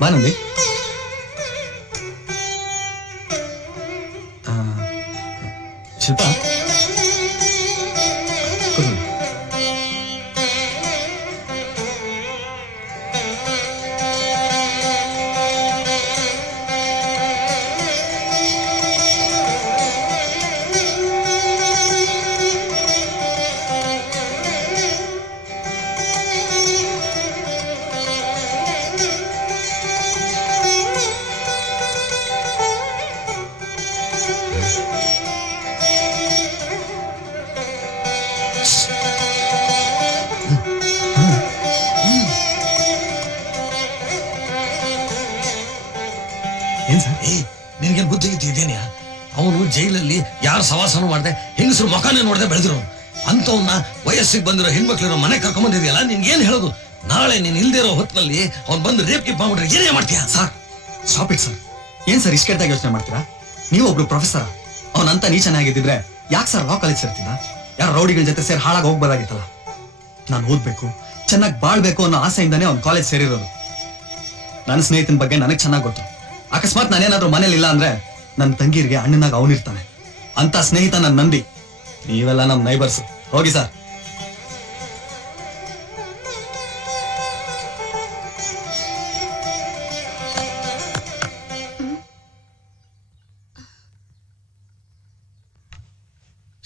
ಬಾ ನಂದಿ. ಶಿಲ್ಪ ಕೂತ್ಕೊಳ್ಳಿ. ಏನ್ ಸರ್? ನಿನ್ಗೆ ಬುದ್ಧಿ ಇದ್ದೇನೆಯಾ? ಅವನು ಜೈಲಲ್ಲಿ ಯಾರು ಸವಾಸನ ಮಾಡದೆ ಹೆಂಗಸರು ಮಕಾನೇ ನೋಡದೆ ಬೆಳೆದಿರೋ ಅಂತವನ್ನ ವಯಸ್ಸಿಗೆ ಬಂದಿರೋ ಹೆಣ್ಮಕ್ಳಿರೋ ಮನೆ ಕರ್ಕೊಂಡ್ ಬಂದಿದ್ಯಲ್ಲ, ನಿನ್ಗೇನ್ ಹೇಳೋದು? ನಾಳೆ ನೀನ್ ಇಲ್ದಿರೋ ಹೊತ್ತಿನಲ್ಲಿ ಅವ್ನು ಬಂದು ರೇಪ್ ಗಿಪ್ ಮಾಡ್ಬಿಟ್ರೆ ಏನೇ ಮಾಡ್ತೀಯಾ? Sir stop it sir. ಏನ್ ಸರ್ ಇಷ್ಟು ಕೆಟ್ಟಾಗಿ ಯೋಚನೆ ಮಾಡ್ತೀರಾ? ನೀವು ಒಬ್ರು ಪ್ರೊಫೆಸರ್, ಅವನಂತ ನೀಚನಾಗಿದ್ದಿದ್ರೆ ಯಾಕೆ ಸರ್ ಲಾ ಕಾಲೇಜ್ ಸೇರ್ತಿದ್ದ? ಯಾರು ರೌಡಿಗಳ ಜೊತೆ ಸೇರಿ ಹಾಳಾಗಿ ಹೋಗ್ಬೋದಾಗಿತ್ತಲ್ಲ. ನಾನು ಓದ್ಬೇಕು, ಚೆನ್ನಾಗಿ ಬಾಳ್ಬೇಕು ಅನ್ನೋ ಆಸೆಯಿಂದಾನೇ ಅವ್ನು ಕಾಲೇಜ್ ಸೇರಿರೋದು. ನನ್ನ ಸ್ನೇಹಿತನ ಬಗ್ಗೆ ನನಗೆ ಚೆನ್ನಾಗಿ ಗೊತ್ತು. ಅಕಸ್ಮಾತ್ ನಾನೇನಾದ್ರೂ ಮನೇಲಿ ಇಲ್ಲ ಅಂದ್ರೆ ನನ್ನ ತಂಗಿರಿಗೆ ಅಣ್ಣನಾಗ ಅವನಿರ್ತಾನೆ. ಅಂತ ಸ್ನೇಹಿತ ನನ್ನ ನಂದಿ. ನೀವೆಲ್ಲ ನಮ್ ನೈಬರ್ಸ್. ಹೋಗಿ ಸರ್.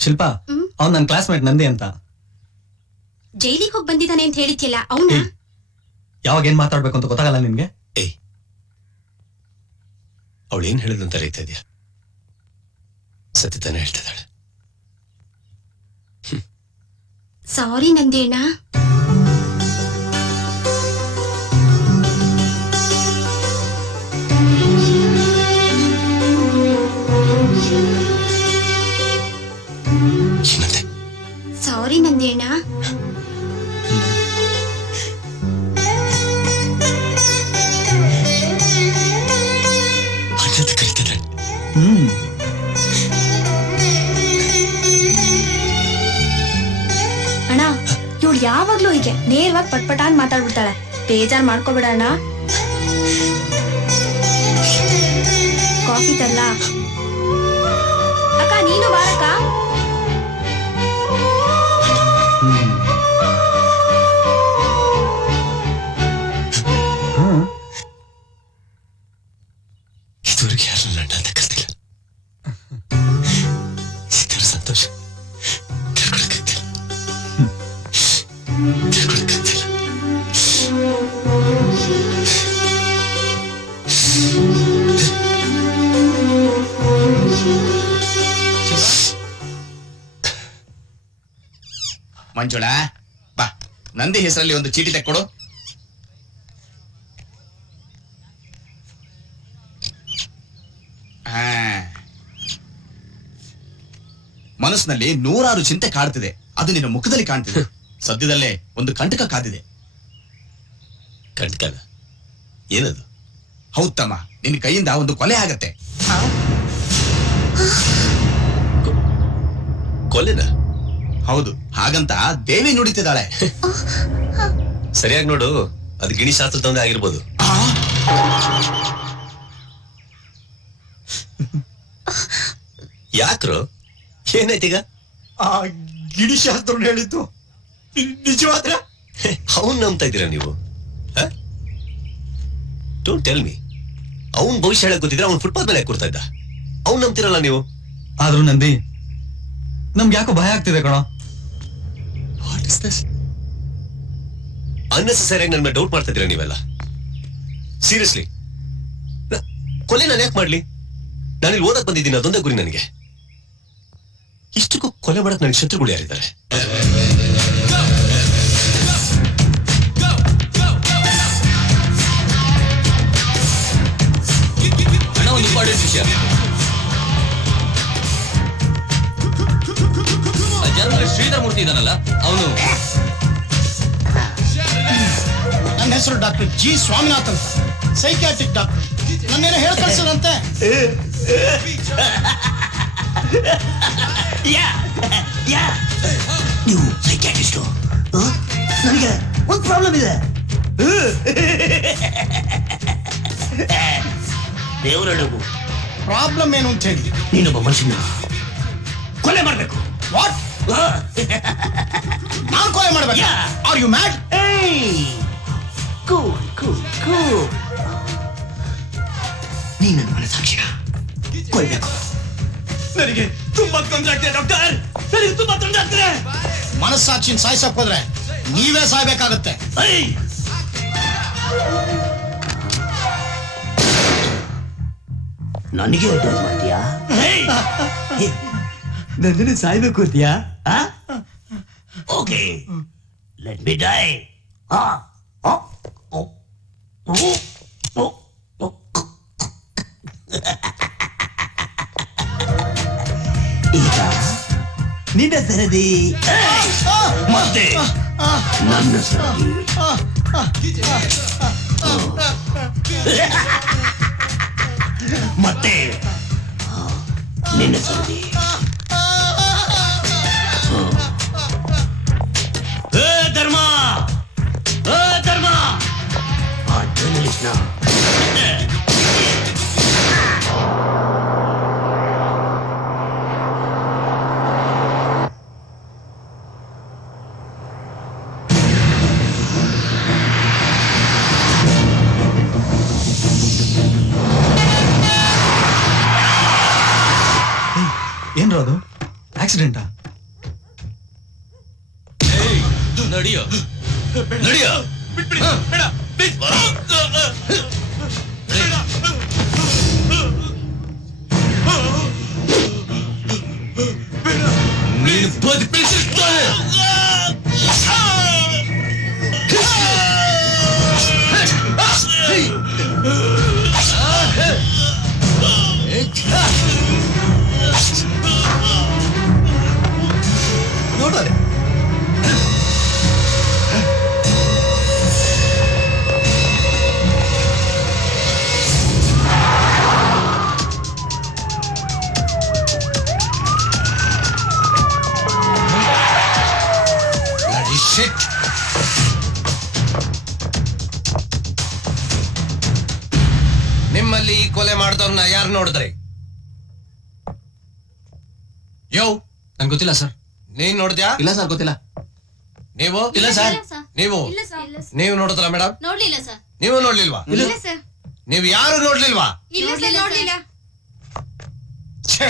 ಶಿಲ್ಪಾ, ಅವ್ನ್ ನನ್ನ ಕ್ಲಾಸ್ಮೇಟ್ ನಂದಿ ಅಂತ. ಜೈಲಿಗೆ ಹೋಗಿ ಬಂದಿದ್ದಾನೆ ಅಂತ ಹೇಳಿದ್ಯಲ್ಲ ಅವನ? ಯಾವಾಗ ಏನ್ ಮಾತಾಡ್ಬೇಕು ಅಂತ ಗೊತ್ತಾಗಲ್ಲ ನಿನ್ಗೆ? ಅವಳು ಏನ್ ಹೇಳಿದಂತ ರೈತ ಇದೆಯಾ? ಸತ್ಯತಾನೆ ಹೇಳ್ತಿದ್ದಾಳೆ. ಸಾರಿ ನಂದೇಣ. ಸಾರಿ ನಂದೇಣ. ಅಣ್ಣ, ಇವಳು ಯಾವಾಗ್ಲೂ ಹೀಗೆ ನೇರವಾಗಿ ಪಟ್ಪಟ ಅಂತ ಮಾತಾಡ್ಬಿಡ್ತಾಳೆ. ಬೇಜಾರ್ ಮಾಡ್ಕೋಬೇಡ ಅಣ್ಣ. ಕಾಫಿ ತರ್ಲಾ? ಅಕ್ಕ ನೀನು ಬಾರಕ್ಕ. ಇದುವರೆಗೆ ಯಾರನ್ನ ಅಣ್ಣ ಅಂತ ಕರ್ತಿಲ್ಲ. ಸಿಕ್ಕರ ಸಂತೋಷ ತಿಳ್ಕೊಳಕ್ಕಾಗ್ತಿಲ್ಲ. ಮಂಜುಳಾ, ಬಾ, ನಂದಿ ಹೆಸರಲ್ಲಿ ಒಂದು ಚೀಟಿ ತೆಕ್ಕೊಡು. ಮನಸ್ಸಿನಲ್ಲಿ ನೂರಾರು ಚಿಂತೆ ಕಾಡ್ತಿದೆ. ಅದು ನಿನ್ನ ಮುಖದಲ್ಲಿ ಕಾಣ್ತಿದೆ. ಸದ್ಯದಲ್ಲೇ ಒಂದು ಕಂಟಕ ಕಾದಿದೆ. ಕಂಟಕನ? ಏನದು? ಹೌದ್ ತಮ್ಮ, ನಿನ್ನ ಕೈಯಿಂದ ಒಂದು ಕೊಲೆ ಆಗತ್ತೆ. ಕೊಲೆನ? ಹೌದು, ಹಾಗಂತ ದೇವಿ ನುಡಿತಿದ್ದಾಳೆ. ಸರಿಯಾಗಿ ನೋಡು, ಅದು ಗಿಣಿಶಾಸ್ತ್ರ ತಂದೆ ಆಗಿರ್ಬೋದು. ಯಾಕ್ರು? ಏನಾಯ್ತೀಗ? ಆ ಗಿಣಿಶಾಸ್ತ್ರ ಹೇಳಿದ್ದು ನಿಜವಾದ್ರೆ ಅವನ್ ನಂಬ್ತಾ ಇದ್ದೀರಾ ನೀವು? Don't tell me. ಅವನ್ ಭವಿಷ್ಯ ಹೇಳಕ್ ಗೊತ್ತಿದ್ರೆ ಅವ್ನ್ ಫುಟ್ಪಾತ್ ಮೇಲೆ ಕೂರ್ತಾ ಇದ್ದ. ಅವ್ನ್ ನಂಬ್ತಿರಲ್ಲ ನೀವು. ಆದ್ರೂ ನಂದಿ, ನಮ್ಗೆ ಯಾಕೋ ಭಯ ಆಗ್ತಿದೆ ಕಣ. What is this? ಅನ್ನೆಸೆಸರಿಯಾಗಿ ನನ್ನ ಮೇಲೆ ಡೌಟ್ ಮಾಡ್ತಾ ಇದ್ದೀರಾ ನೀವೆಲ್ಲ. ಸೀರಿಯಸ್ಲಿ, ಕೊಲೆ ನಾನು ಯಾಕೆ ಮಾಡ್ಲಿ? ನಾನಿಲ್ಲಿ ಓದಕ್ ಬಂದಿದ್ದೀನಿ, ಅದೊಂದೇ ಗುರಿ ನನಗೆ. ಇಷ್ಟಕ್ಕೂ ಕೊಲೆ ಮಾಡಕ್ ನನಗೆ ಶತ್ರುಗಳು ಯಾರಿದ್ದಾರೆ? ಒಂದು ಇಂಪಾರ್ಟೆಂಟ್ ವಿಷಯ. ಜನರಲ್ಲಿ ಶ್ರೀಧರ ಮೂರ್ತಿ ಇದಾನಲ್ಲ, ಅವನು. ನನ್ನ ಹೆಸರು ಡಾಕ್ಟರ್ ಜಿ ಸ್ವಾಮಿನಾಥ್ ಅಂತ, ಸೈಕ್ಯಾಟ್ರಿಕ್ ಡಾಕ್ಟರ್. ನನ್ನೇನೋ ಹೇಳಿ ಕಳ್ಸದಂತೆ. ನೀವು ಸೈಕ್ಯಾಟ್ರಿಸ್ಟು? ನನಗೆ ಒಂದು ಪ್ರಾಬ್ಲಮ್ ಇದೆ. ದೇವರಡುಗು ಪ್ರಾಬ್ಲಮ್ ಏನು ಅಂತ ಹೇಳಿ. ನೀನೊಬ್ಬ ಮನುಷ್ಯನ ಕೊಲೆ ಮಾಡ್ಬೇಕು. ವಾಟ್? ನಾನು ಕೊಲೆ ಮಾಡ್ಬೇಕು? Yeah. Are you mad? Cool cool cool. ನೀ ನನ್ನ ಮನಸ್ಸಾಕ್ಷಿನ ಕೊಲ್ಬೇಕು. ನನಗೆ ತುಂಬಾ ತೊಂದರೆ ಆಗ್ತಿದೆ ಡಾಕ್ಟರ್, ನನಗೆ ತುಂಬಾ ತೊಂದರೆ ಆಗ್ತಿದೆ. ಮನಸ್ಸಾಕ್ಷಿನ ಸಾಯ್ಸಕ್ ಹೋದ್ರೆ ನೀವೇ ಸಾಯ್ಬೇಕಾಗತ್ತೆ. ನನಗೆ ಅಡ್ವೈಸ್ ಮಾಡ್ತೀಯಾ? ನನ್ನನ್ನು ಸಾಯ್ಬೇಕು ಅಂತೀಯಾ? Okay, let me die. ಈಗ ನಿನ್ನ ಸರದಿ ಮತ್ತೆ ನನ್ನ ಸರದಿ. ಮತ್ತೆ ನಿನ್ನ ಸರದಿ. ಧರ್ಮ, ಧರ್ಮ, ಆ ಜರ್ನಲಿಸ್ಟ್ನ ಏನ್ರ ಅದು ಆಕ್ಸಿಡೆಂಟಾ? ನಡಿಯೋ ನಡಿಯೋ. ನೀನು ಬದುಕಿಸುತ್ತಾನೆ. ನೋಡೋರೆ Shit. ನಿಮ್ಮಲ್ಲಿ ಈ ಕೊಲೆ ಮಾಡಿದವ್ರನ್ನ ಯಾರು ನೋಡಿದ್ರಿ? ಯೋ, ನನ್ಗೆ ಗೊತ್ತಿಲ್ಲ ಸರ್. ನೀನ್ ನೋಡಿದ್ಯಾ? ಇಲ್ಲ ಸರ್, ಗೊತ್ತಿಲ್ಲ. ನೀವು? ಇಲ್ಲ ಸರ್. ನೀವು ನೀವು ನೋಡಿದ್ರ ಮೇಡಮ್? ನೋಡ್ಲಿಲ್ಲ ಸರ್. ನೀವು ನೋಡ್ಲಿಲ್ವಾ? ಇಲ್ಲ ಸರ್. ನೀವು ಯಾರು ನೋಡ್ಲಿಲ್ವಾ? ಇಲ್ಲ ಸರ್, ನೋಡ್ಲಿಲ್ಲ. ಛೇ.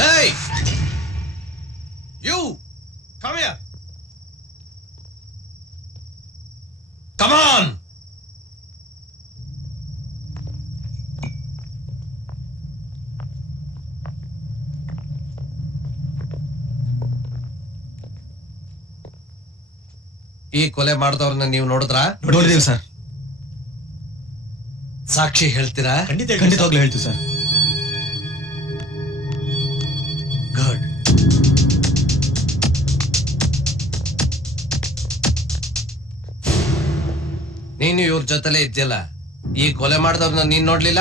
Hey! You! Come here! Come on! ಈ ಕೊಲೆ ಮಾಡಿದವ್ರನ್ನ ನೀವು ನೋಡಿದ್ರಾ? ನೋಡಿದೀವಿ ಸರ್. ಸಾಕ್ಷಿ ಹೇಳ್ತೀರಾ? ಖಂಡಿತವಾಗ್ಲೂ ಹೇಳ್ತೀವಿ ಸರ್. ಗುಡ್. ನೀನು ಇವ್ರ ಜೊತೆಲೇ ಇದ್ಯಲ್ಲ, ಈ ಕೊಲೆ ಮಾಡಿದವ್ರನ್ನ ನೀನ್ ನೋಡ್ಲಿಲ್ಲ?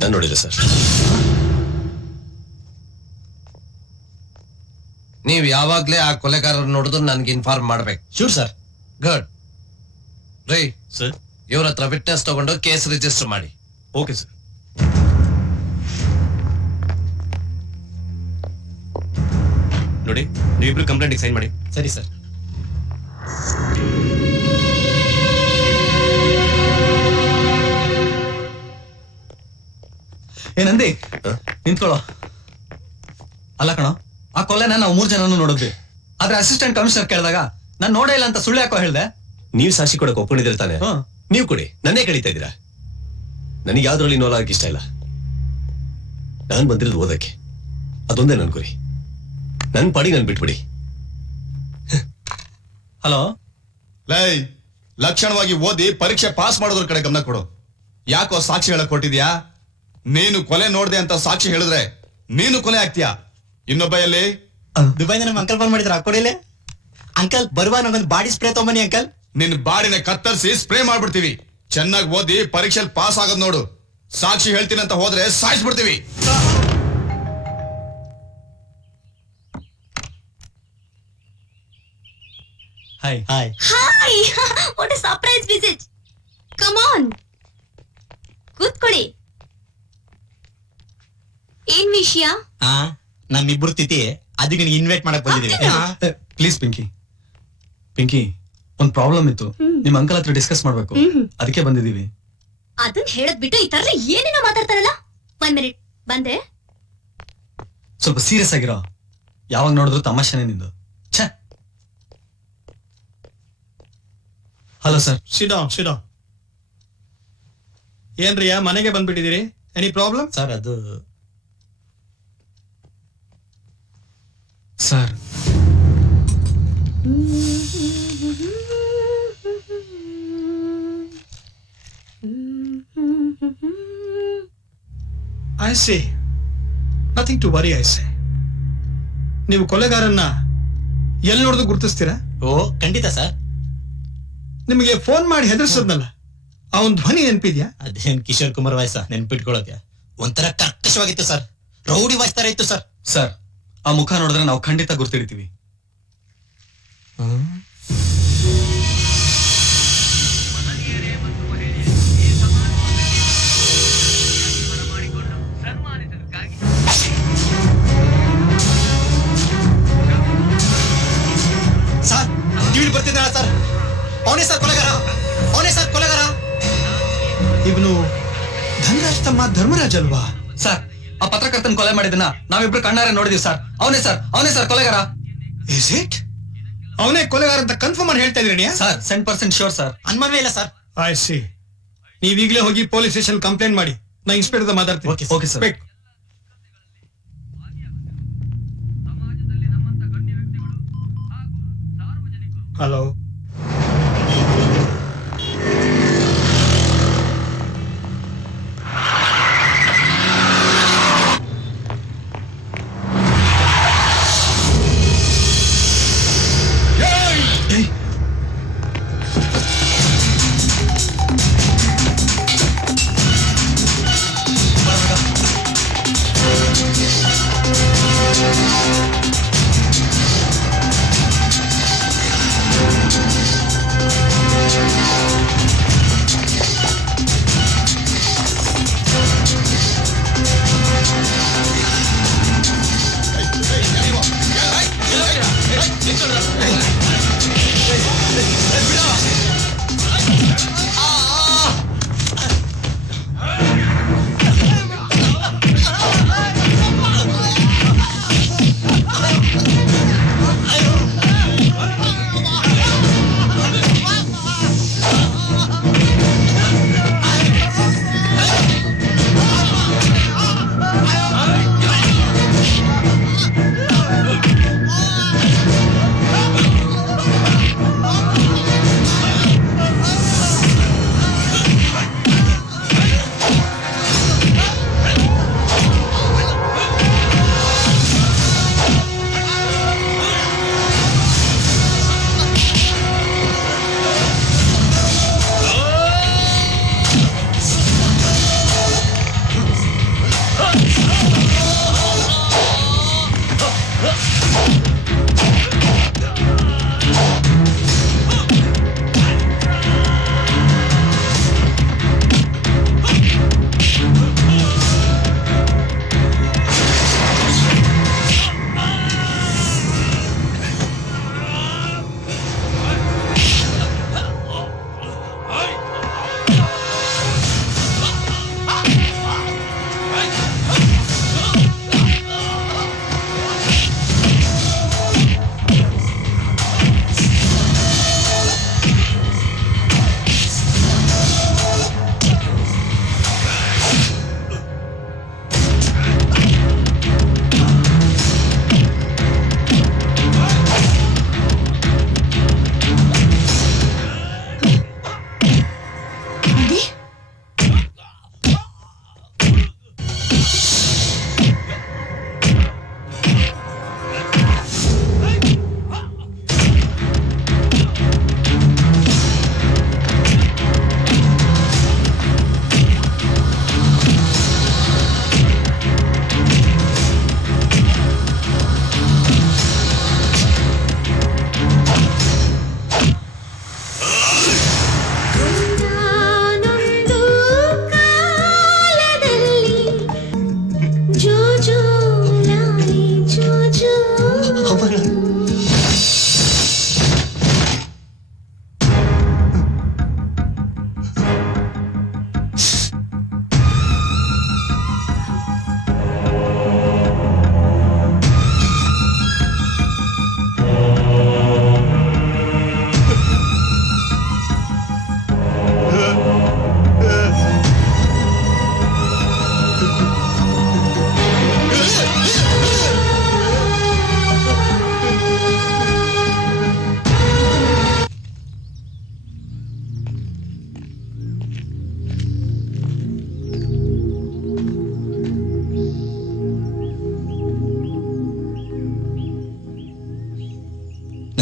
ನಾನು ನೋಡಿಲ್ಲ ಸರ್. ನೀವ್ ಯಾವಾಗ್ಲೇ ಆ ಕೊಲೆಗಾರರು ನೋಡಿದ್ರು ನನ್ಗೆ ಇನ್ಫಾರ್ಮ್ ಮಾಡ್ಬೇಕು. Sure sir. Good. Rai sir. ಇವ್ರ ಹತ್ರ ವಿಟ್ನೆಸ್ ತಗೊಂಡು ಕೇಸ್ ರಿಜಿಸ್ಟರ್ ಮಾಡಿ. Okay sir. ನೋಡಿ, ನೀವಿಬ್ರು ಕಂಪ್ಲೇಂಟ್ ಸೈನ್ ಮಾಡಿ. ಸರಿ ಸರ್. ಏನಂದಿ? ನಿಂತ್ಕೊಳ್ಳೋ. ಅಲ್ಲ ಕಣೋ, ಆ ಕೊಲೆನ ನಾವು 3 ಜನನು ನೋಡಿದ್ವಿ. ಆದ್ರೆ ಅಸಿಸ್ಟೆಂಟ್ ಕಮಿಷನರ್ ಕೇಳಿದಾಗ ನಾನ್ ನೋಡೇ ಇಲ್ಲ ಅಂತ ಸುಳ್ಳು ಯಾಕೋ ಹೇಳ್ದೆ? ನೀವು ಸಾಕ್ಷಿ ಕೊಡಕ್ ಒಪ್ಕೊಂಡಿದ್ರೆ ತಾನೆ? ಹ್ಮ್. ನೀವು ಕೊಡಿ, ನನ್ನೇ ಕಳೀತಾ ಇದ್ದೀರಾ. ನನಗೆ ಯಾವ್ದ್ರಲ್ಲಿ ಇನ್ವಾಲ್ವ್ ಆಗಕ್ಕೆ ಇಷ್ಟ ಇಲ್ಲ. ನಾನ್ ಬಂದಿರೋದು ಓದಕ್ಕೆ, ಅದೊಂದೇ ನನ್ ಗುರಿ. ನನ್ ಪಾಡಿ ನನ್ ಬಿಟ್ಬಿಡಿ. ಹಲೋ, ಲೈ, ಲಕ್ಷಣವಾಗಿ ಓದಿ ಪರೀಕ್ಷೆ ಪಾಸ್ ಮಾಡೋದ್ರ ಕಡೆ ಗಮನ ಕೊಡು. ಯಾಕೋ ಸಾಕ್ಷಿ ಹೇಳಕ್ ಕೊಟ್ಟಿದ್ಯಾ? ನೀನು ಕೊಲೆ ನೋಡ್ದೆ ಅಂತ ಸಾಕ್ಷಿ ಹೇಳಿದ್ರೆ ನೀನು ಕೊಲೆ ಆಗ್ತೀಯಾ. ಇನ್ನೊಬ್ಬ ಎಲ್ಲಿ? ದುಬೈನ ನಮ್ಮ ಅಂಕಲ್ ಫೋನ್ ಮಾಡಿದ್ರ, ಕೊಡಿಲೆ ಅಂಕಲ್ ಬರುವಾಗ ನಂಗೊಂದು ಬಾಡಿ ಸ್ಪ್ರೇ ತಗೊಂಬನ್ನಿ ಅಂಕಲ್. ನಿನ್ ಬಾಡಿನ ಕತ್ತರಿಸಿ ಸ್ಪ್ರೇ ಮಾಡ್ಬಿಡ್ತೀವಿ. ಚೆನ್ನಾಗಿ ಓದಿ ಪರೀಕ್ಷೆಯಲ್ಲಿ ಪಾಸ್ ಆಗೋದ್ ನೋಡು. ಸಾಕ್ಷಿ ಹೇಳ್ತೀನಿ ಅಂತ ಹೋದ್ರೆ ಸಾಯಿಸ್ಬಿಡ್ತೀವಿ. Hi hi hi what a surprise visit. Come on, ಕೂತ್ಕೊಳ್ಳಿ. ಏನ್ ವಿಷಯ? ನಮ್ಮಿಬ್ರು ತಿಥಿ ಅದಕ್ಕೆ ನಿನಗೆ ಇನ್ವೈಟ್ ಮಾಡಕ್ ಬಂದಿದ್ದೀವಿ. ಪ್ಲೀಸ್ ಪಿಂಕಿ, ಪಿಂಕಿ, ಒಂದ್ ಪ್ರಾಬ್ಲಮ್ ಇತ್ತು, ನಿಮ್ ಅಂಕಲ್ ಹತ್ರ ಡಿಸ್ಕಸ್ ಮಾಡ್ಬೇಕು, ಅದಕ್ಕೆ ಬಂದಿದೀವಿ. ಅದನ್ನ ಹೇಳದ್ ಬಿಟ್ಟು ಈ ತರ ಏನೇನೋ ಮಾತಾಡ್ತಾರಲ್ಲ. 1 ಮಿನಿಟ್ ಬಂದೆ. ಸ್ವಲ್ಪ ಸೀರಿಯಸ್ ಆಗಿರೋ, ಯಾವಾಗ ನೋಡಿದ್ರು ತಮಾಷೆನೇ ನಿಂದು. ಛೆ. Hello sir. ಸಿಡಾ ಏನ್ರಿಯಾ ಮನೆಗೆ ಬಂದ್ಬಿಟ್ಟಿದ್ದೀರಿ? Any problem? ಸರ್ ಅದು sir, I say nothing to worry. I say ನೀವು ಕೊಲೆಗಾರನ್ನ ಎಲ್ಲಿ ನೋಡಿದ್ರು ಗುರುತಿಸ್ತೀರಾ? ಓ ಖಂಡಿತ ಸರ್. ನಿಮಗೆ ಫೋನ್ ಮಾಡಿ ಹೆದರ್ಸದ್ನಲ್ಲ, ಅವನ್ ಧ್ವನಿ ನೆನಪಿದ್ಯಾ? ಅದೇನ್ ಕಿಶೋರ್ ಕುಮಾರ್ ವಾಯ್ಸ ನೆನ್ಪಿಟ್ಕೊಳ್ಳೋಕೆ ಒಂಥರ ಕರ್ಕಶವಾಗಿತ್ತು ಸರ್. ರೌಡಿ ವಾಯ್ಸ್ ತರ ಇತ್ತು ಸರ್. ಸರ್, ಆ ಮುಖ ನೋಡಿದ್ರೆ ನಾವು ಖಂಡಿತ ಗುರ್ತಿಡಿತೀವಿ. ಸರ್ ಟಿವಿ ಬರ್ತಿದ್ದಾರ ಸರ್. ಅವನೇ ಸರ್ ಕೊಲೆಗಾರ. ಇವನು ಧನರಾಜ್ ತಮ್ಮ ಧರ್ಮರಾಜ್ ಅಲ್ವಾ? ಸರ್, ಆ ಪತ್ರಕರ್ತನ ಕೊಲೆ ಮಾಡಿದನ್ನ ನಾವಿಬ್ರು ಕಣ್ಣಾರೆ ನೋಡಿದೀವಿ ಸರ್. ಅವನೇ ಸರ್ ಕೊಲೆಗಾರ. Is it? ಅವನೇ ಕೊಲೆಗಾರ ಅಂತ ಕನ್ಫರ್ಮ್ ಮಾಡಿ ಹೇಳ್ತಾ ಇದ್ರಿ? Sir 100% sure sir. ಅನುಮಾನವೇ ಇಲ್ಲ ಸರ್. I C. ನೀವೀಗಲೇ ಹೋಗಿ ಪೊಲೀಸ್ ಸ್ಟೇಷನ್ ಕಂಪ್ಲೇಂಟ್ ಮಾಡಿ. ನಾ ಇನ್ಸ್ಪೆಕ್ಟರ್ ಮಾತಾಡ್ತೀನಿ. Okay sir. ಹಲೋ,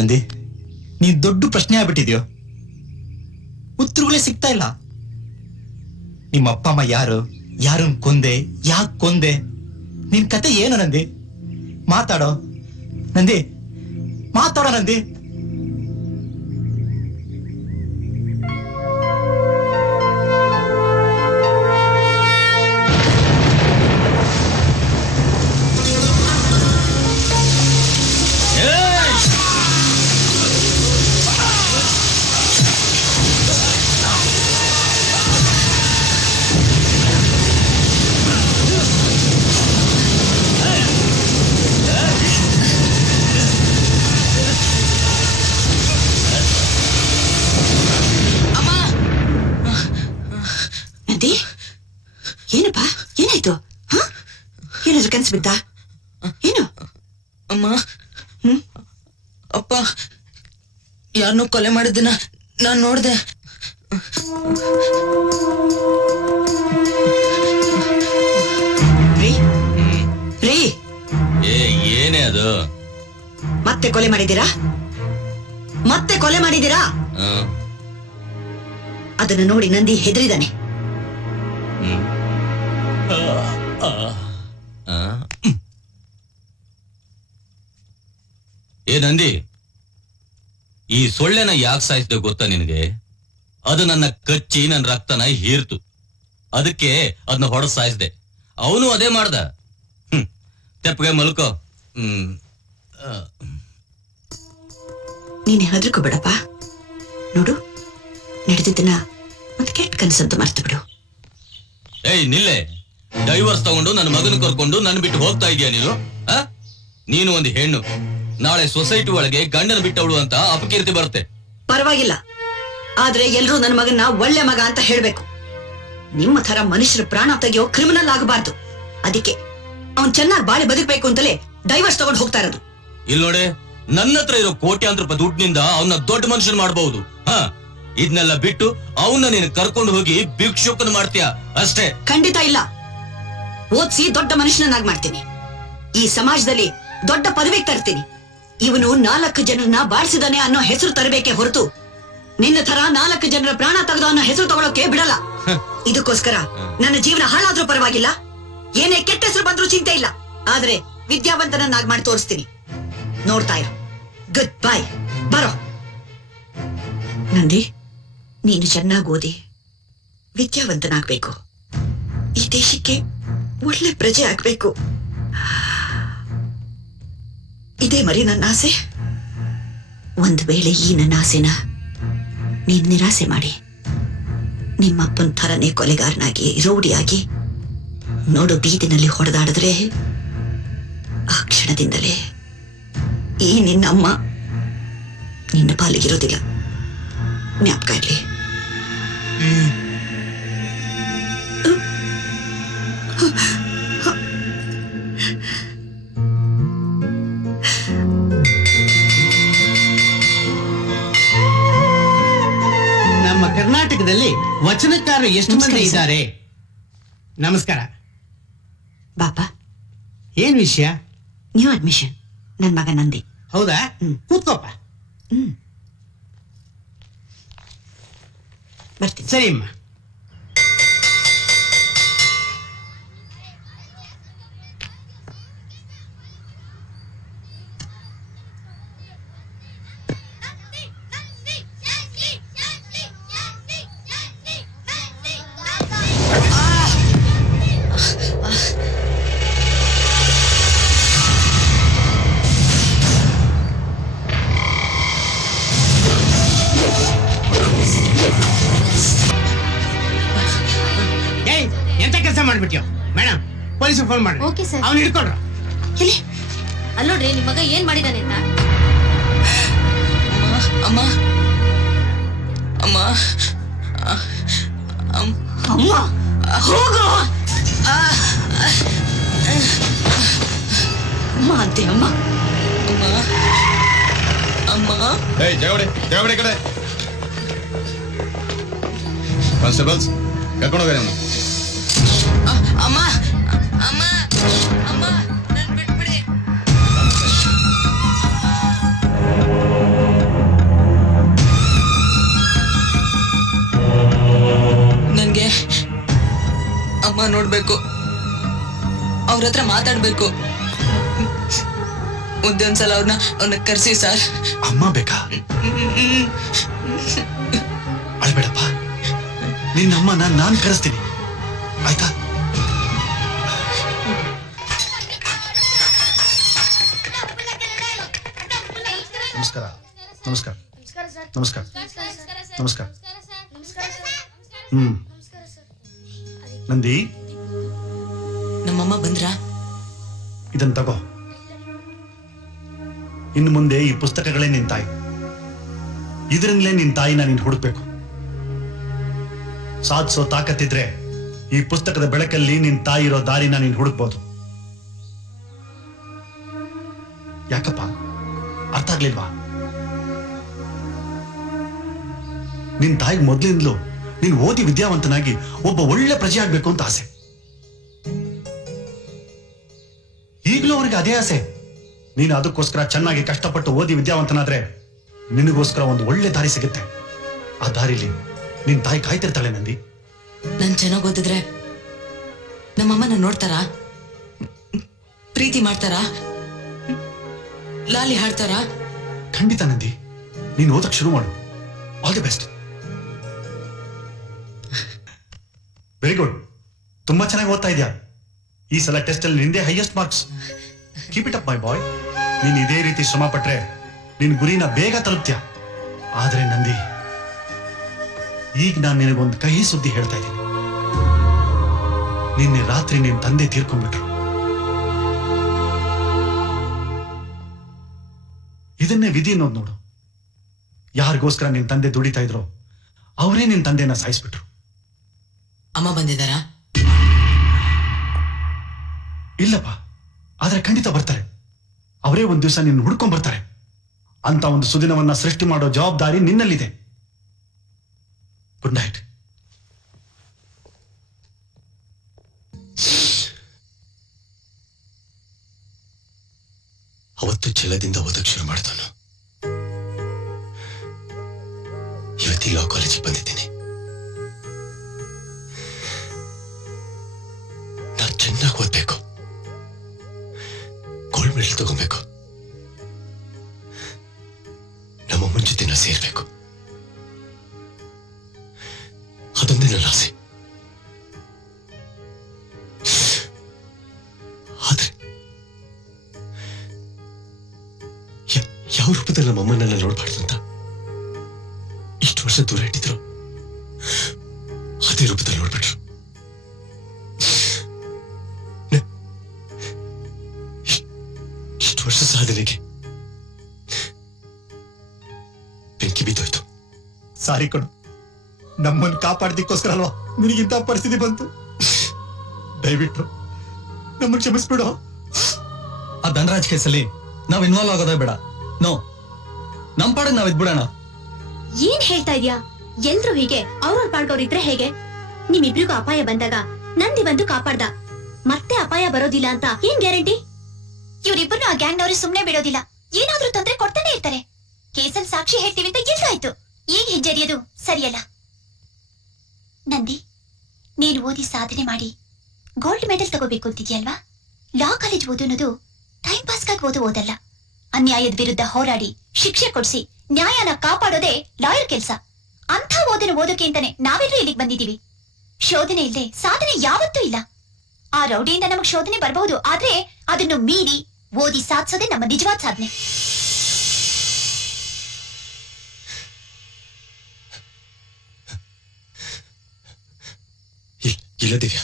ನಂದಿ ನೀನ್ ದೊಡ್ಡ ಪ್ರಶ್ನೆ ಆಗ್ಬಿಟ್ಟಿದ್ಯೋ, ಉತ್ತರಗಳೇ ಸಿಗ್ತಾ ಇಲ್ಲ. ನಿಮ್ಮ ಅಪ್ಪ ಅಮ್ಮ ಯಾರು, ಯಾರನ್ ಕೊಂದೆ, ಯಾಕೆ ಕೊಂದೆ, ನಿನ್ ಕತೆ ಏನು ನಂದಿ? ಮಾತಾಡೋ ನಂದಿ, ಮಾತಾಡೋ ನಂದಿ. ನಂದಿ, ಏನಪ್ಪ ಏನಾಯ್ತು? ಏನಾದ್ರು ಕನ್ಸು ಬಿದ್ದ? ಏನು? ಅಮ್ಮ, ಅಪ್ಪ ಯಾರನ್ನೂ ಕೊಲೆ ಮಾಡಿದ್ದನ್ನ ನಾನ್ ನೋಡ್ದೆ. ರೀ, ಏನೇ ಅದು? ಮತ್ತೆ ಕೊಲೆ ಮಾಡಿದ್ದೀರಾ? ಮತ್ತೆ ಕೊಲೆ ಮಾಡಿದ್ದೀರಾ? ಅದನ್ನು ನೋಡಿ ನಂದಿ ಹೆದರಿದಾನೆ. ಏ ನಂದಿ, ಈ ಸೊಳ್ಳೆನ ಯಾಕೆ ಸಾಯಿಸ್ದೆ ಗೊತ್ತಾ ನಿನಗೆ? ಅದು ನನ್ನ ಕಚ್ಚಿ ನನ್ನ ರಕ್ತನ ಹೀರ್ತು, ಅದಕ್ಕೆ ಅದನ್ನ ಹೊಡೆದ್ ಸಾಯಿಸ್ದೆ. ಅವನು ಅದೇ ಮಾಡ್ದ. ತೆಪ್ಪಗೆ ಮಲ್ಕೋ. ನೀನೆ ಹೆದರ್ಕೋಬೇಡಪ್ಪ. ನೋಡು, ನಡೆದಿದ್ದನ್ನ ಮತ್ತೆ ಕೆಟ್ಟ ಕನಸಂತ ಮರ್ತು ಬಿಡು. ಏಯ್ ನಿಲ್ಲೆ, ಡೈವರ್ಸ್ ತಗೊಂಡು ನನ್ನ ಮಗನ ಕರ್ಕೊಂಡು ನನ್ನ ಬಿಟ್ಟು ಹೋಗ್ತಾ ಇದೀಯ ನೀನು? ನೀನು ಒಂದು ಹೆಣ್ಣು, ನಾಳೆ ಸೊಸೈಟಿ ಒಳಗೆ ಗಂಡನ ಬಿಟ್ಟವಳು ಅಂತ ಅಪಕೀರ್ತಿ ಬರುತ್ತೆ. ಪರವಾಗಿಲ್ಲ, ಆದ್ರೆ ಎಲ್ರೂ ನನ್ನ ಮಗನ್ನ ಒಳ್ಳೆ ಮಗ ಅಂತ ಹೇಳ್ಬೇಕು. ನಿಮ್ಮ ತರ ಮನುಷ್ಯರ ಪ್ರಾಣ ತೆಗೆಯೋ ಕ್ರಿಮಿನಲ್ ಆಗಬಾರ್ದು. ಅದಕ್ಕೆ ಅವನ್ ಚೆನ್ನಾಗಿ ಬಾಳಿ ಬದುಕಬೇಕು ಅಂತಲೇ ಡೈವರ್ಸ್ ತಗೊಂಡು ಹೋಗ್ತಾ ಇರೋದು. ಇಲ್ಲಿ ನೋಡಿ, ನನ್ನ ಹತ್ರ ಇರೋ ಕೋಟ್ಯಾಂತರ ರೂಪಾಯಿ ದುಡ್ಡಿನಿಂದ ಅವನ್ನ ದೊಡ್ಡ ಮನುಷ್ಯನ್ ಮಾಡಬಹುದು. ಇದನ್ನೆಲ್ಲ ಬಿಟ್ಟು ಅವನ್ನ ನೀನು ಕರ್ಕೊಂಡು ಹೋಗಿ ಭಿಕ್ಷುಕನ್ ಮಾಡ್ತೀಯ ಅಷ್ಟೇ. ಖಂಡಿತ ಇಲ್ಲ. ಓದ್ಸಿ ದೊಡ್ಡ ಮನುಷ್ಯನನ್ನಾಗಿ ಮಾಡ್ತೀನಿ. ಈ ಸಮಾಜದಲ್ಲಿ ದೊಡ್ಡ ಪದವಿಗೆ ತರ್ತೀನಿ. ಇವನು 4 ಜನರನ್ನ ಬಾಳಿಸಿದಾನೆ ಅನ್ನೋ ಹೆಸರು ತರಬೇಕೆ ಹೊರತು ನಿನ್ನ ತರ 4 ಜನರ ಪ್ರಾಣ ತೆಗೆದು ಅನ್ನೋ ಹೆಸರು ತಗೊಳಕ್ಕೆ ಬಿಡಲ್ಲ. ಇದಕ್ಕೋಸ್ಕರ ನನ್ನ ಜೀವನ ಹಾಳಾದ್ರೂ ಪರವಾಗಿಲ್ಲ, ಏನೇ ಕೆಟ್ಟ ಹೆಸರು ಬಂದ್ರೂ ಚಿಂತೆ ಇಲ್ಲ. ಆದ್ರೆ ವಿದ್ಯಾವಂತನನ್ನಾಗಿ ಮಾಡಿ ತೋರಿಸ್ತೀನಿ. ನೋಡ್ತಾ ಇರು. Good bye. ಬರೋ ನಂದಿ, ನೀನು ಚೆನ್ನಾಗಿ ಓದಿ ವಿದ್ಯಾವಂತನಾಗ್ಬೇಕು. ಈ ದೇಶಕ್ಕೆ ಒಳ್ಳೆ ಪ್ರಜೆ ಆಗ್ಬೇಕು. ಇದೇ ಮರಿ ನನ್ನ ಆಸೆ. ಒಂದು ವೇಳೆ ಈ ನನ್ನ ಆಸೆನ ನೀನ್ ನಿರಾಸೆ ಮಾಡಿ ನಿಮ್ಮಪ್ಪನ ಥರನೇ ಕೊಲೆಗಾರನಾಗಿ ರೌಡಿಯಾಗಿ ನೋಡು ಬೀದಿನಲ್ಲಿ ಹೊಡೆದಾಡಿದ್ರೆ ಆ ಕ್ಷಣದಿಂದಲೇ ಈ ನಿನ್ನಮ್ಮ ನಿನ್ನ ಪಾಲಿಗಿರೋದಿಲ್ಲ. ಜ್ಞಾಪಕ ಇರ್ಲಿ. ನಮ್ಮ ಕರ್ನಾಟಕದಲ್ಲಿ ವಚನಕಾರರು ಎಷ್ಟು ಮಂದಿ ಇದ್ದಾರೆ? ನಮಸ್ಕಾರ. ಬಾಪಾ, ಏನ್ ವಿಷಯ? ನ್ಯೂ ಅಡ್ಮಿಷನ್ ನನ್ ಮಗ ನಂದಿ. ಹೌದಾ? ಕೂತ್ಕೋಪ. ಬರ್ತೀನಿ. ಸರಿ ಅಮ್ಮ. ಎಂತ ಕೆಲಸ ಮಾಡ್ಬಿಟ್ಯೋ? ಮೇಡಮ್, ಪೊಲೀಸ್ ಫೋನ್ ಮಾಡಿ. Okay sir. ಅವ್ನು ಹಿಡ್ಕೊಂಡ್ರು. ಎಲ್ಲಿ? ಅಲ್ಲೋಡ್ರಿ ನಿಮ್ ಮಗ ಏನ್ ಮಾಡಿದಾನೆ ಅಂತ. ಅಮ್ಮ, ಅಮ್ಮ, ಅಮ್ಮ, ಹೋಗು. ಅಮ್ಮ ಅಂತೆ. ಅಮ್ಮ, ಅಮ್ಮ, ಏಯ್ ಜಗವಡೆ ಕಡೆ. ಕಾನ್ಸ್ಟೇಬಲ್ಸ್, ಕರ್ಕೊಂಡು ಹೋಗ್ರಿ ಅವನು. ಅಮ್ಮ, ಅಮ್ಮ, ಅಮ್ಮ, ನನ್ ಬಿಟ್ಬಿಡಿ. ಅಮ್ಮ ನೋಡ್ಬೇಕು, ಅವ್ರ ಹತ್ರ ಮಾತಾಡ್ಬೇಕು. ಒಂದೊಂದ್ಸಲ ಅವ್ರನ್ನ ಕರ್ಸಿ ಸರ್. ಅಮ್ಮ ಬೇಕಾ? ಅಳ್ಬೇಡಪ್ಪ, ನಿನ್ನಮ್ಮನ ನಾನ್ ಕರೆಸ್ತೀನಿ, ಆಯ್ತಾ? ನಮಸ್ಕಾರ. ನಮಸ್ಕಾರ. ನಮಸ್ಕಾರ. ನಮಸ್ಕಾರ. ನಂದಿ, ನಮ್ಮಮ್ಮ ಬಂದ್ರಾ? ಇದನ್ ತಗೋ. ಇನ್ನು ಮುಂದೆ ಈ ಪುಸ್ತಕಗಳೇ ನಿನ್ ತಾಯಿ. ಇದರಿಂದಲೇ ನಿನ್ ತಾಯಿನ ನೀನ್ ಹುಡುಕ್ಬೇಕು. ಸಾಧಿಸೋ ತಾಕತ್ತಿದ್ರೆ ಈ ಪುಸ್ತಕದ ಬೆಳಕಲ್ಲಿ ನಿನ್ ತಾಯಿ ಇರೋ ದಾರಿನ ನೀನ್ ಹುಡುಕ್ಬೋದು. ಯಾಕಪ್ಪ, ಅರ್ಥ ಆಗ್ಲಿಲ್ವಾ? ನಿನ್ ತಾಯಿಗೆ ಮೊದ್ಲಿಂದಲೂ ನೀನ್ ಓದಿ ವಿದ್ಯಾವಂತನಾಗಿ ಒಬ್ಬ ಒಳ್ಳೆ ಪ್ರಜೆ ಆಗ್ಬೇಕು ಅಂತ ಆಸೆ. ಈಗಲೂ ಅವ್ರಿಗೆ ಅದೇ ಆಸೆ. ನೀನು ಅದಕ್ಕೋಸ್ಕರ ಚೆನ್ನಾಗಿ ಕಷ್ಟಪಟ್ಟು ಓದಿ ವಿದ್ಯಾವಂತನಾದ್ರೆ ನಿನಗೋಸ್ಕರ ಒಂದು ಒಳ್ಳೆ ದಾರಿ ಸಿಗುತ್ತೆ. ಆ ದಾರಿಲಿ ನಿನ್ ತಾಯಿ ಕಾಯ್ತಿರ್ತಾಳೆ. ನಂದಿ, ನಾನ್ ಚೆನ್ನಾಗ್ ಓದಿದ್ರೆ ನಮ್ಮಮ್ಮನ ನೋಡ್ತಾರಾ? ಪ್ರೀತಿ ಮಾಡ್ತಾರಾ? ಲಾಲಿ ಹಾಡ್ತಾರಾ? ಖಂಡಿತ ನಂದಿ, ನೀನ್ ಓದಕ್ ಶುರು ಮಾಡು. All the best. Very good. ತುಂಬಾ ಚೆನ್ನಾಗಿ ಓದ್ತಾ ಇದೆಯಾ. ಈ ಸಲ ಟೆಸ್ಟ್ ಅಲ್ಲಿ ನಿಂದೇ highest marks. Keep it up my boy. ನೀನ್ ಇದೇ ರೀತಿ ಶ್ರಮ ಪಟ್ರೆ ನಿನ್ ಗುರಿನ ಬೇಗ ತಲುಪ್ತೀಯ. ಆದ್ರೆ ನಂದಿ, ಈಗ ನಾನು ನಿನಗೊಂದು ಕಹಿ ಸುದ್ದಿ ಹೇಳ್ತಾ ಇದ್ದೀನಿ. ನಿನ್ನೆ ರಾತ್ರಿ ನಿನ್ ತಂದೆ ತೀರ್ಕೊಂಡ್ಬಿಟ್ರು. ಇದನ್ನೇ ವಿಧಿ ಅನ್ನೋದು ನೋಡು. ಯಾರಿಗೋಸ್ಕರ ನಿನ್ ತಂದೆ ದುಡಿತಾ ಇದ್ರು ಅವರೇ ನಿನ್ ತಂದೆನ ಸಾಯಿಸ್ಬಿಟ್ರು. ಅಮ್ಮ ಬಂದಿದ್ದಾರಾ? ಇಲ್ಲಪ್ಪ, ಆದ್ರೆ ಖಂಡಿತ ಬರ್ತಾರೆ. ಅವರೇ ಒಂದ್ ದಿವಸ ನಿನ್ನ ಹುಡ್ಕೊಂಡ್ ಬರ್ತಾರೆ. ಅಂತ ಒಂದು ಸುದಿನವನ್ನ ಸೃಷ್ಟಿ ಮಾಡೋ ಜವಾಬ್ದಾರಿ ನಿನ್ನಲ್ಲಿದೆ. Good night. ಅವತ್ತು ಛಲದಿಂದ ಓದಕ್ ಶುರು ಮಾಡ್ತಾನು. ಇವತ್ತಿ ಲಾ ಕಾಲೇಜಿಗೆ ಬಂದಿದ್ದೀನಿ. ನಾನು ಚೆನ್ನಾಗಿ ಓದ್ಬೇಕು, ಗೋಲ್ಡ್ ಮೆಡಲ್ ತಗೋಬೇಕು, ನಮ್ಮಮ್ಮನ ಜೊತೆ ನಾ ಸೇರ್ಬೇಕು. ಅದೊಂದೇ ನನ್ನ ಆಸೆ. ಆದ್ರೆ ಯಾವ ರೂಪದಲ್ಲಿ ನಮ್ಮಮ್ಮನ್ನೆಲ್ಲ ನೋಡ್ಬಾರ್ದು ಅಂತ ಇಷ್ಟು ವರ್ಷ ದೂರ ಇಟ್ಟಿದ್ರು, ಅದೇ ರೂಪದಲ್ಲಿ ನೋಡ್ಬಿಟ್ರು. ಇಷ್ಟು ವರ್ಷ ಸಾಧನೆಗೆ ಬೆಂಕಿ ಬಿದ್ದೋಯ್ತು. ಸಾರಿ ಕಣು, ನಮ್ಮನ್ನು ಕಾಪಾಡ್ದಿಕ್ಕೋಸ್ಕರ ಅಲ್ವಾ ನಿನಗಿಂತ ಪರಿಸ್ಥಿತಿ ಬಂತು. ದಯವಿಟ್ಟು ನಮ್ಮನ್ನು ಕ್ಷಮಿಸ್ಬಿಡು. ಆ ಧನರಾಜ್ ಕೇಸಲ್ಲಿ ನಾವ್ ಇನ್ವಾಲ್ವ್ ಆಗೋದೇ ಬೇಡ. ನೋ, ನಮ್ ಪಾಡಿಗೆ ನಾವ್ ಇದ್ಬಿಡೋಣ. ಏನ್ ಹೇಳ್ತಾ ಇದ್ಯಾ? ಎಲ್ರು ಹೀಗೆ ಅವ್ರವ್ರ ಪಾಡ್ಗವ್ರಿದ್ರೆ ಹೇಗೆ? ನಿಮ್ಮಿಬ್ರಿಗೂ ಅಪಾಯ ಬಂದಾಗ ನಂದಿ ಬಂದು ಕಾಪಾಡ್ದ. ಮತ್ತೆ ಅಪಾಯ ಬರೋದಿಲ್ಲ ಅಂತ ಏನ್ ಗ್ಯಾರಂಟಿ? ಇವ್ರಿಬ್ಬರು ಆ ಗ್ಯಾಂಗ್ನವ್ರು ಸುಮ್ನೆ ಬಿಡೋದಿಲ್ಲ. ಏನಾದ್ರೂ ತೊಂದ್ರೆ ಕೊಡ್ತಾನೆ ಇರ್ತಾರೆ. ಕೇಸಲ್ಲಿ ಸಾಕ್ಷಿ ಹೇಳ್ತೀವಿ ಅಂತ ಎಲ್ಲಾಯ್ತು. ಈಗ ಹಿಂಜರಿಯೋದು ಸರಿಯಲ್ಲ. ನಂದಿ, ನೀನು ಓದಿ ಸಾಧನೆ ಮಾಡಿ ಗೋಲ್ಡ್ ಮೆಡಲ್ ತಗೋಬೇಕು ಅಂತಿದ್ಯಲ್ವಾ? ಲಾ ಕಾಲೇಜ್ ಓದು ಅನ್ನೋದು ಟೈಮ್ ಪಾಸ್ಗಾಗಿ ಓದಲ್ಲ. ಅನ್ಯಾಯದ ವಿರುದ್ಧ ಹೋರಾಡಿ ಶಿಕ್ಷೆ ಕೊಡ್ಸಿ ನ್ಯಾಯನ ಕಾಪಾಡೋದೇ ಲಾಯರ್ ಕೆಲ್ಸ. ಅಂಥ ಓದನ್ನು ಓದೋಕೆ ಅಂತಾನೆ ನಾವೆಲ್ಲರೂ ಇಲ್ಲಿಗೆ ಬಂದಿದೀವಿ. ಶೋಧನೆ ಇಲ್ಲದೆ ಸಾಧನೆ ಯಾವತ್ತೂ ಇಲ್ಲ. ಆ ರೌಡಿಯಿಂದ ನಮಗ್ ಶೋಧನೆ ಬರಬಹುದು, ಆದ್ರೆ ಅದನ್ನು ಮೀರಿ ಓದಿ ಸಾಧಿಸೋದೇ ನಮ್ಮ ನಿಜವಾದ ಸಾಧನೆ. ಇಲ್ಲ ದಿವ್ಯಾ,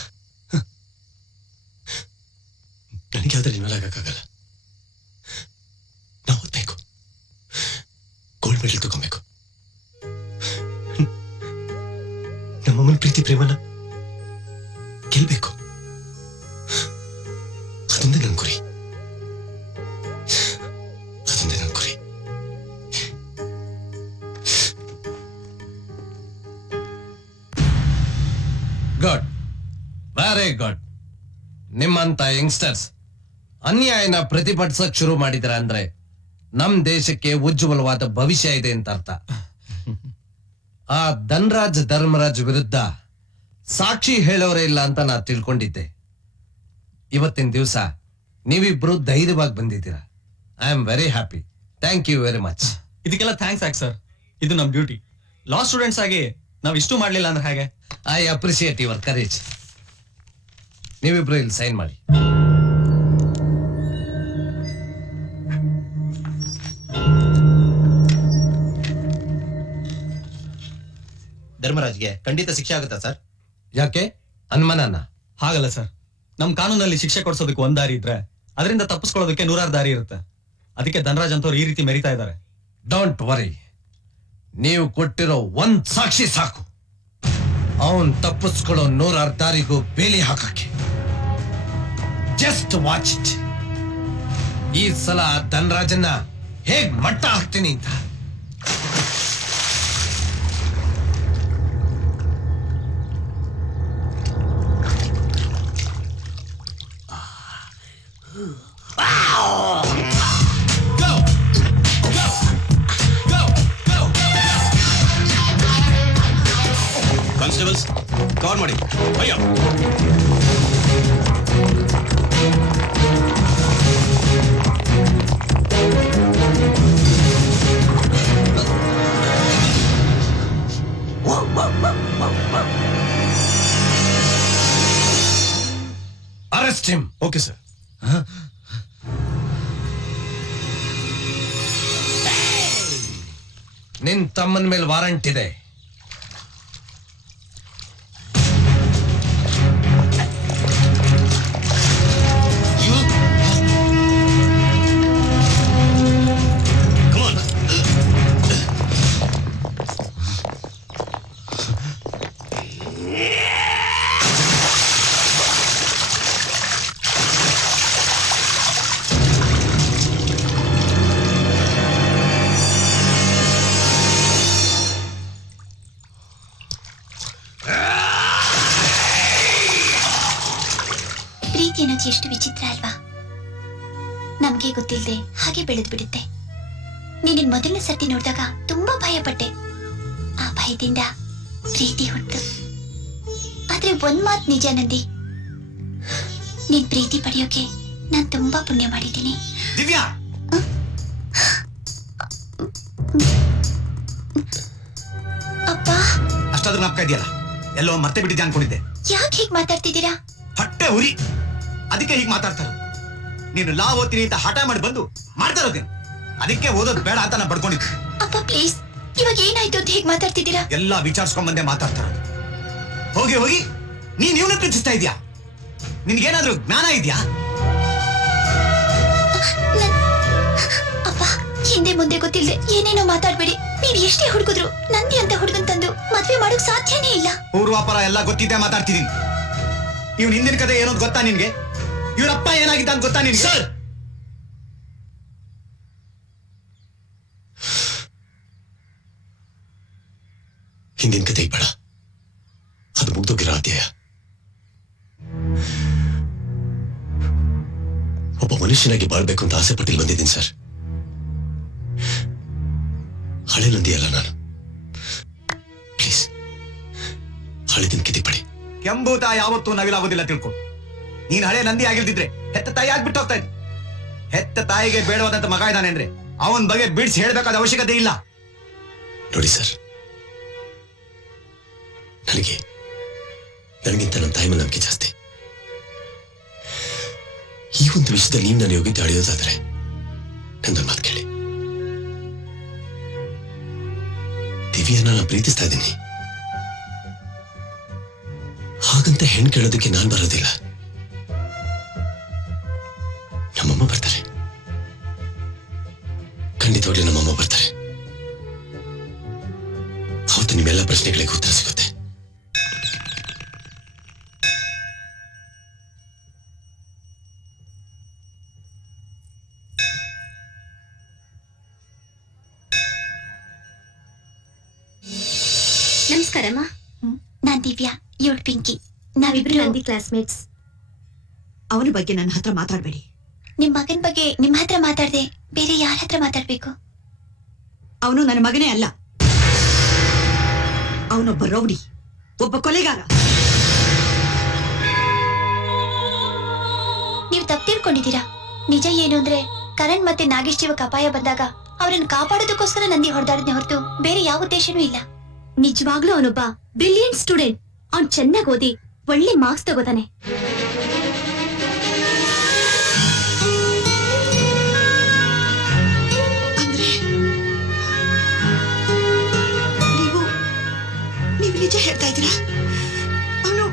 ನನಗೆ ಯಾವ್ದಾರು ಇನ್ವಾಲ್ವ್ ಆಗಕ್ಕಾಗಲ್ಲ. ನಾವು ಓದ್ಬೇಕು, ಗೋಲ್ಡ್ ಮೆಡಲ್ ತಗೋಬೇಕು, ನಮ್ಮಮ್ಮನ ಪ್ರೀತಿ ಪ್ರೇಮನ ಗೆಲ್ಬೇಕು. ಅದೊಂದೇ ನನ್ನ ಗುರಿ, ಅದೊಂದೇ ನನ್ನ ಗುರಿ. Good, very good. ನಿಮ್ಮಂತ ಯಂಗ್ಸ್ಟರ್ಸ್ ಅನ್ಯಾಯನ ಪ್ರತಿಭಟಿಸಕ್ ಶುರು ಮಾಡಿದ್ರ ಅಂದ್ರೆ ನಮ್ ದೇಶಕ್ಕೆ ಉಜ್ವಲವಾದ ಭವಿಷ್ಯ ಇದೆ ಅಂತ ಅರ್ಥ. ಆ ಧನರಾಜ್ ಧರ್ಮರಾಜ್ ವಿರುದ್ಧ ಸಾಕ್ಷಿ ಹೇಳೋರೇ ಇಲ್ಲ ಅಂತ ನಾ ತಿಳ್ಕೊಂಡಿದ್ದೆ. ಇವತ್ತಿನ ದಿವಸ ನೀವಿಬ್ರು ಧೈರ್ಯವಾಗಿ ಬಂದಿದ್ದೀರಾ. I am very happy. Thank you very much. ಇದಕ್ಕೆಲ್ಲ ಥ್ಯಾಂಕ್ಸ್ ಯಾಕೆ ಸರ್? ಇದು ನಮ್ ಡ್ಯೂಟಿ. ಲಾ ಸ್ಟೂಡೆಂಟ್ಸ್ ಆಗಿ ನಾವ್ ಇಷ್ಟು ಮಾಡ್ಲಿಲ್ಲ ಅಂದ್ರೆ ಹೇಗೆ? I appreciate your courage. ನೀವಿಬ್ರು ಇಲ್ಲಿ ಸೈನ್ ಮಾಡಿ. ಧರ್ಮರಾಜ್ಗೆ ಖಂಡಿತ ಶಿಕ್ಷೆ ಆಗುತ್ತಾ ಸರ್? ಯಾಕೆ ಅನುಮಾನನ? ಹಾಗಲ್ಲ ಸರ್, ನಮ್ ಕಾನೂನಲ್ಲಿ ಶಿಕ್ಷೆ ಕೊಡ್ಸೋದಕ್ಕೆ ಒಂದ್ ದಾರಿ ಇದ್ರೆ ಅದರಿಂದ ತಪ್ಪಿಸ್ಕೊಳ್ಳೋದಕ್ಕೆ 100 ದಾರಿ ಇರುತ್ತೆ. ಅದಕ್ಕೆ ಧನರಾಜ್ ಅಂತವ್ರು ಈ ರೀತಿ ಮೆರಿತಾ ಇದ್ದಾರೆ. ಡೋಂಟ್ ವರಿ, ನೀವು ಕೊಟ್ಟಿರೋ ಒಂದ್ ಸಾಕ್ಷಿ ಸಾಕು ಅವನ್ ತಪ್ಪಿಸ್ಕೊಳ್ಳೋ 100 ದಾರಿಗೂ ಬೇಲಿ ಹಾಕಕ್ಕೆ. Just watch it. ಈ ಸಲ ಧನರಾಜನ್ನ ಹೇಗ್ ಮಟ್ಟ ಹಾಕ್ತೀನಿ ಅಂತ. ಕಾನ್ಸ್ಟೇಬಲ್ಸ್ ಕವರ್ ಮಾಡಿ. ಅಯ್ಯ ಅರೆಸ್ಟ್ ಹಿಮ್. Okay sir. ನಿನ್ ತಮ್ಮನ ಮೇಲೆ ವಾರಂಟ್ ಇದೆ. ಪ್ರೀತಿ ಅನ್ನೋದು ಎಷ್ಟು ವಿಚಿತ್ರ ಅಲ್ವಾ? ನಮ್ಗೆ ಗೊತ್ತಿಲ್ಲದೆ ಹಾಗೆ ಬೆಳೆದು ಬಿಡುತ್ತೆ. ನೀನಿನ್ ಮೊದಲನೇ ಸರ್ತಿ ನೋಡಿದಾಗ ತುಂಬಾ ಭಯ ಪಟ್ಟೆ. ಆ ಭಯದಿಂದ ಪ್ರೀತಿ ಹುಟ್ಟು. ಆದ್ರೆ ಒಂದ್ ಮಾತ್ ನಿಜ ನಂದಿ, ನೀನ್ ಪ್ರೀತಿ ಪಡೆಯೋಕೆ ನಾನ್ ತುಂಬಾ ಪುಣ್ಯ ಮಾಡಿದ್ದೀನಿ. ದಿವ್ಯಾ, ಅಪ್ಪ, ಅಷ್ಟಾದ್ರೂ ನಾಪ್ಕ ಇದೆಯಲ್ಲ, ಎಲ್ಲೋ ಮತ್ತೆ ಬಿಟ್ಟಿದ್ದೆ ಅನ್ಕೊಂಡಿದ್ದೆ. ಯಾಕೆ ಹೀಗ್ ಮಾತಾಡ್ತಿದ್ದೀರಾ? ಹೊಟ್ಟೆ ಉರಿ, ಅದಕ್ಕೆ ಹೀಗೆ ಮಾತಾಡ್ತಾರೆ. ನೀನು ಲಾ ಓದ್ತೀನಿ ಅಂತ ಹಠ ಮಾಡಿ ಬಂದು ಮಾಡ್ತಾ ಇರೋದೇನು? ಅದಕ್ಕೆ ಓದೋದು ಬೇಡ ಅಂತ ನಾನು ಪಡ್ಕೊಂಡಿದ್ದೆ. ಅಪ್ಪ ಪ್ಲೀಸ್, ಇವಾಗ ಏನಾಯ್ತು ಅಂತ ಹೇಗ್ ಮಾತಾಡ್ತಿದ್ದೀರಾ? ಎಲ್ಲ ವಿಚಾರಿಸ್ಕೊಂಡ್ ಬಂದೆ ಮಾತಾಡ್ತಾರ. ಹೋಗಿ ಹೋಗಿ ನೀನ್ ಇವನ ಪ್ರೀತಿಸ್ತಾ ಇದೀಯಾ? ನಿನ್ಗೇನಾದ್ರೂ ಜ್ಞಾನ ಇದೆಯಾ? ಅಪ್ಪ, ಹಿಂದೆ ಮುಂದೆ ಗೊತ್ತಿಲ್ಲದೆ ಏನೇನೋ ಮಾತಾಡ್ಬೇಡಿ. ನೀವ್ ಎಷ್ಟೇ ಹುಡುಗಿದ್ರು ನಂದಿ ಅಂತ ಹುಡುಗನ್ ತಂದು ಮದ್ವೆ ಮಾಡೋಕ್ ಸಾಧ್ಯನೇ ಇಲ್ಲ. ಪೂರ್ವಾಪರ ಎಲ್ಲ ಗೊತ್ತಿದ್ದೆ ಮಾತಾಡ್ತಿದೀನಿ. ಇವ್ನ ಹಿಂದಿನ ಕತೆ ಏನೋ ಗೊತ್ತಾ ನಿನ್ಗೆ? ಇವ್ರಪ್ಪ ಏನಾಗಿದ್ದ ಅಂತ ಗೊತ್ತಾ ನಿನ್ಗೆ? ಸರ್, ಹಿಂದಿನ ಕತೆ ಬೇಡ, ಅದು ಮುಗ್ದೋಗಿರೋ ಅಧ್ಯಾಯ. ಒಬ್ಬ ಮನುಷ್ಯನಾಗಿ ಬಾಳ್ಬೇಕು ಅಂತ ಆಸೆ ಪಟ್ಟಿಲ್ ಬಂದಿದ್ದೀನಿ ಸರ್. ಹಳೆ ನಂದಿ ಅಲ್ಲ ನಾನು. ಪ್ಲೀಸ್, ಹಳೆದಿನ ಕಿದಿಪಡಿ. ಕೆಂಬೂತ ಯಾವತ್ತೂ ನವಿಲಾಗೋದಿಲ್ಲ ತಿಳ್ಕೊ. ನೀನ್ ಹಳೆ ನಂದಿ ಆಗಿಲ್ದಿದ್ರೆ ಹೆತ್ತ ತಾಯಿ ಆಗ್ಬಿಟ್ಟು ಹೋಗ್ತಾ ಇದ್ದೆ. ಹೆತ್ತ ತಾಯಿಗೆ ಬೇಡವಾದಂತ ಮಗ ಇದ್ದಾನೆ ಅಂದ್ರೆ ಅವನ್ ಬಗ್ಗೆ ಬಿಡಿಸಿ ಹೇಳ್ಬೇಕಾದ ಅವಶ್ಯಕತೆ ಇಲ್ಲ. ನೋಡಿ ಸರ್, ನನಗಿಂತ ನನ್ನ ತಾಯಿ ಮೇಲೆ ನಂಬಿಕೆ ಜಾಸ್ತಿ. ಈ ಒಂದು ವಿಷಯದಲ್ಲಿ ನೀನು ನನ್ನ ಯೋಗ್ಯತೆ ಅಳೆಯೋದಾದ್ರೆ ನಂದೊಂದು ಮಾತು ಕೇಳಿ. ದಿವ್ಯಾನ ನಾನು ಪ್ರೀತಿಸ್ತಾ ಇದ್ದೀನಿ, ಹಾಗಂತ ಹೆಣ್ಣು ಕೇಳೋದಕ್ಕೆ ನಾನು ಬರೋದಿಲ್ಲ. ನಮ್ಮಮ್ಮ ಬರ್ತಾರೆ, ಖಂಡಿತವಾಗ್ಲೂ ನಮ್ಮಮ್ಮ ಬರ್ತಾರೆ. ಅವತ್ತು ನಿಮ್ಮೆಲ್ಲ ಪ್ರಶ್ನೆಗಳಿಗೆ ಉತ್ತರ ಸಿಗುತ್ತೆ. ನಮಸ್ಕಾರಮ್ಮ. ನಾನ್ ದಿವ್ಯಾ, ಇವಳು ಪಿಂಕಿ. ನಾವಿಬ್ರು ನಂದಿ ಕ್ಲಾಸ್ಮೇಟ್ಸ್. ಅವನ ಬಗ್ಗೆ ನನ್ನ ಹತ್ರ ಮಾತಾಡ್ಬೇಡಿ. ನಿಮ್ ಮಗನ್ ಬಗ್ಗೆ ನಿಮ್ ಹತ್ರ ಮಾತಾಡ್ದೆ ಬೇರೆ ಯಾರ ಹತ್ರ ಮಾತಾಡ್ಬೇಕು? ಅವನು ನನ್ನ ಮಗನೇ ಅಲ್ಲ, ಅವನೊಬ್ಬ ರೌಡಿ, ಒಬ್ಬ ಕೊಲೆಗಾರ. ನೀವು ತಪ್ಪು ತಿಳ್ಕೊಂಡಿದ್ದೀರಾ. ನಿಜ ಏನು ಅಂದ್ರೆ ಕರಣ್ ಮತ್ತೆ ನಾಗೇಶ್ ಜೀವಕ್ಕೆ ಅಪಾಯ ಬಂದಾಗ ಅವ್ರನ್ನ ಕಾಪಾಡೋದಕ್ಕೋಸ್ಕರ ನಂದಿ ಹೊಡೆದಾಡಿದ್ನೆ ಹೊರತು ಬೇರೆ ಯಾವ ಉದ್ದೇಶನೂ ಇಲ್ಲ. ನಿಜವಾಗ್ಲೂ ಅವನೊಬ್ಬ ಬ್ರಿಲಿಯಂಟ್ ಸ್ಟೂಡೆಂಟ್. ಅವ್ನ್ ಚೆನ್ನಾಗಿ ಓದಿ ಒಳ್ಳೆ ಮಾರ್ಕ್ಸ್ ತಗೋತಾನೆ. ಅಂದ್ರೆ ನೀವು ನಿಜ ಹೇಳ್ತಾ ಇದ್ದೀರಾ? ಅವನು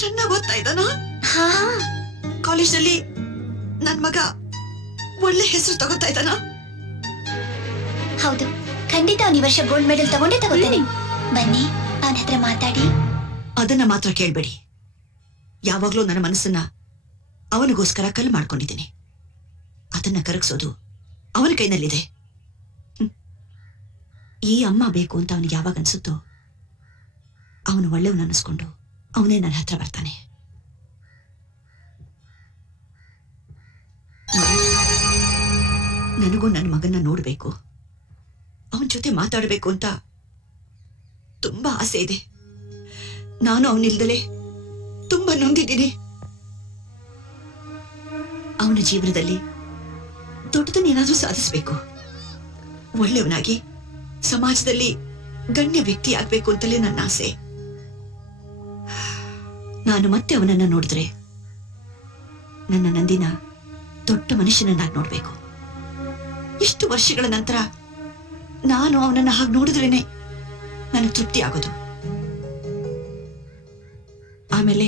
ಚೆನ್ನಾಗಿ ಓದ್ತಾ ಇದ್ದಾನ? ಹಾ, ಕಾಲೇಜಲ್ಲಿ ನನ್ ಮಗ ಒಳ್ಳೆ ಹೆಸರು ತಗೋತಾ ಇದ್ದಾನ? ಹೌದು, ಖಂಡಿತ ಅವ್ನ ಈ ವರ್ಷ ಗೋಲ್ಡ್ ಮೆಡಲ್ ತಗೊಂಡೇ ತಗೋತಾನೆ. ಬನ್ನಿ ಅವನ ಹತ್ರ ಮಾತಾಡಿ. ಅದನ್ನ ಮಾತ್ರ ಕೇಳ್ಬೇಡಿ. ಯಾವಾಗ್ಲೂ ನನ್ನ ಮನಸ್ಸನ್ನ ಅವನಿಗೋಸ್ಕರ ಕಲ್ಲು ಮಾಡ್ಕೊಂಡಿದ್ದೀನಿ. ಅದನ್ನ ಕರಗಿಸೋದು ಅವನ ಕೈನಲ್ಲಿದೆ. ಈ ಅಮ್ಮ ಬೇಕು ಅಂತ ಅವನಿಗೆ ಯಾವಾಗ ಅನ್ಸುತ್ತೋ ಅವನು ಒಳ್ಳೆಯವನು ಅನ್ನಿಸ್ಕೊಂಡು ಅವನೇ ನನ್ನ ಹತ್ರ ಬರ್ತಾನೆ. ನನಗೂ ನನ್ನ ಮಗನ್ನ ನೋಡ್ಬೇಕು, ಅವನ ಜೊತೆ ಮಾತಾಡಬೇಕು ಅಂತ ತುಂಬಾ ಆಸೆ ಇದೆ. ನಾನು ಅವನಿಲ್ದಲೇ ತುಂಬಾ ನೊಂದಿದ್ದೀನಿ. ಅವನ ಜೀವನದಲ್ಲಿ ದೊಡ್ಡದನ್ನೇನಾದ್ರೂ ಸಾಧಿಸಬೇಕು, ಒಳ್ಳೆಯವನಾಗಿ ಸಮಾಜದಲ್ಲಿ ಗಣ್ಯ ವ್ಯಕ್ತಿ ಆಗ್ಬೇಕು ಅಂತಲೇ ನನ್ನ ಆಸೆ. ನಾನು ಮತ್ತೆ ಅವನನ್ನ ನೋಡಿದ್ರೆ ನನ್ನ ನಂದಿನ ದೊಡ್ಡ ಮನುಷ್ಯನನ್ನಾಗಿ ನೋಡ್ಬೇಕು. ಇಷ್ಟು ವರ್ಷಗಳ ನಂತರ ನಾನು ಅವನನ್ನ ಹಾಗೆ ನೋಡಿದ್ರೇನೆ ನನಗೆ ತೃಪ್ತಿ ಆಗೋದು. ಆಮೇಲೆ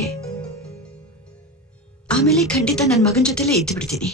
ಖಂಡಿತ ನನ್ನ ಮಗನ ಜೊತೆಲೇ ಇದ್ದು ಬಿಡ್ತೀನಿ.